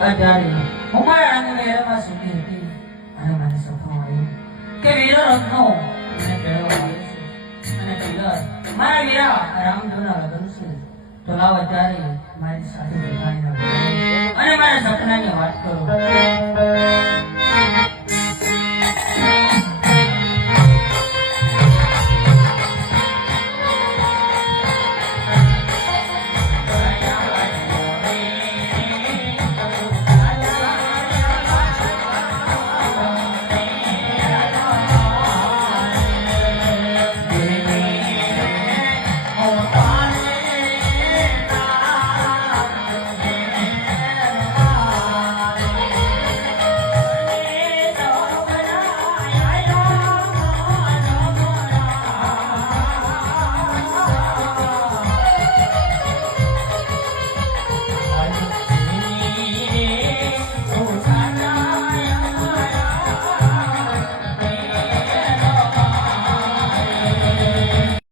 અત્યારે હું મારા આંગણેમાં સૂતી હતી અને મને સપનું આવ્યું કે વીરો રત્નો મને તેડવા આવે છે અને પિલર મારા વીરા રામદેવના લગ્ન છે તો લાવ અત્યારે મારી સાથે દેખાડીને